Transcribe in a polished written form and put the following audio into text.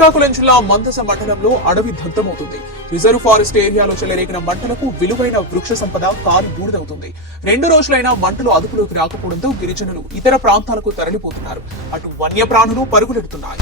శ్రీకాకుళం జిల్లా మందస మండలంలో అడవి దగ్ధమవుతుంది. రిజర్వ్ ఫారెస్ట్ ఏరియాలో చెలరేగిన మంటలకు విలువైన వృక్ష సంపద కాలి బూడిదవుతుంది. 2 రోజులైనా మంటలు అదుపులోకి రాకపోవడంతో గిరిజనులు ఇతర ప్రాంతాలకు తరలిపోతున్నారు. అటు వన్యప్రాణులు పరుగులెడుతున్నాయి.